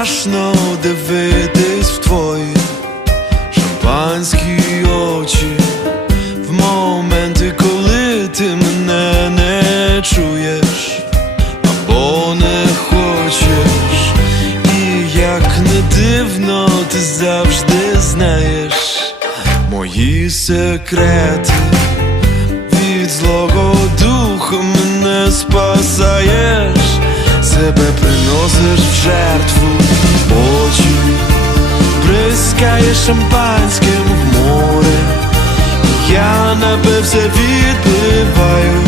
страшно дивитись в твої шампанські очі. В моменти, коли ти мене не чуєш або не хочеш, і як не дивно, ти завжди знаєш мої секрети. Від злого духа мене спасаєш, себе приносиш в жертву бризкаєш шампанським в море, я напився, відпливаю,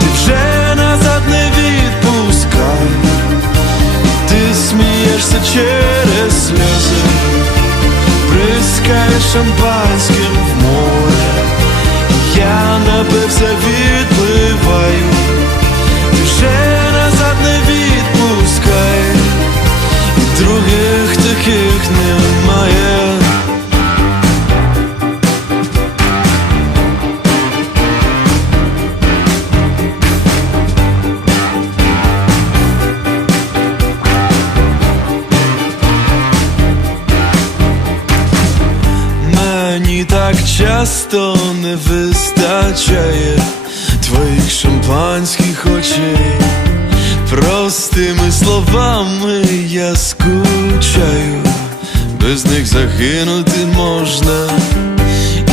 ти вже назад не відпускай, ти смієшся через сльози, бризкаєш шампанським в море. Я напився, часто не вистачає твоїх шампанських очей. Простими словами я скучаю, без них загинути можна,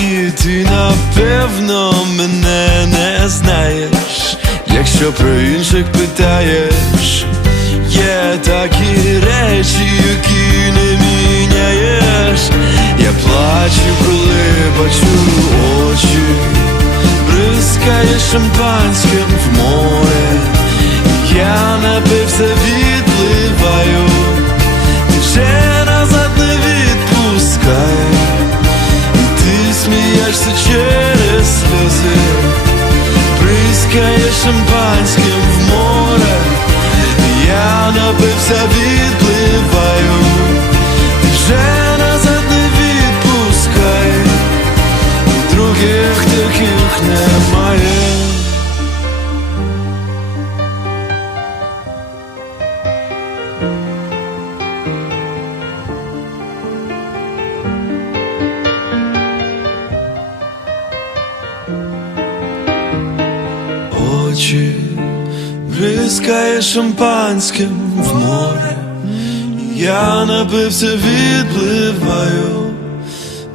і ти напевно мене не знаєш, якщо про інших питаєш, є такі речі, які не міняєш. Я плачу, бачу очі, бризкає шампанським в море. Я напився, відпливаю, ти вже назад не відпускай, і ти смієшся через сльози, бризкає шампанським в море. Я напився, відпливаю, ти вже таких немає. очі, бризкає шампанським в море. Я напився, відпливаю,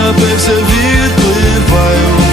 напився, відпливаю.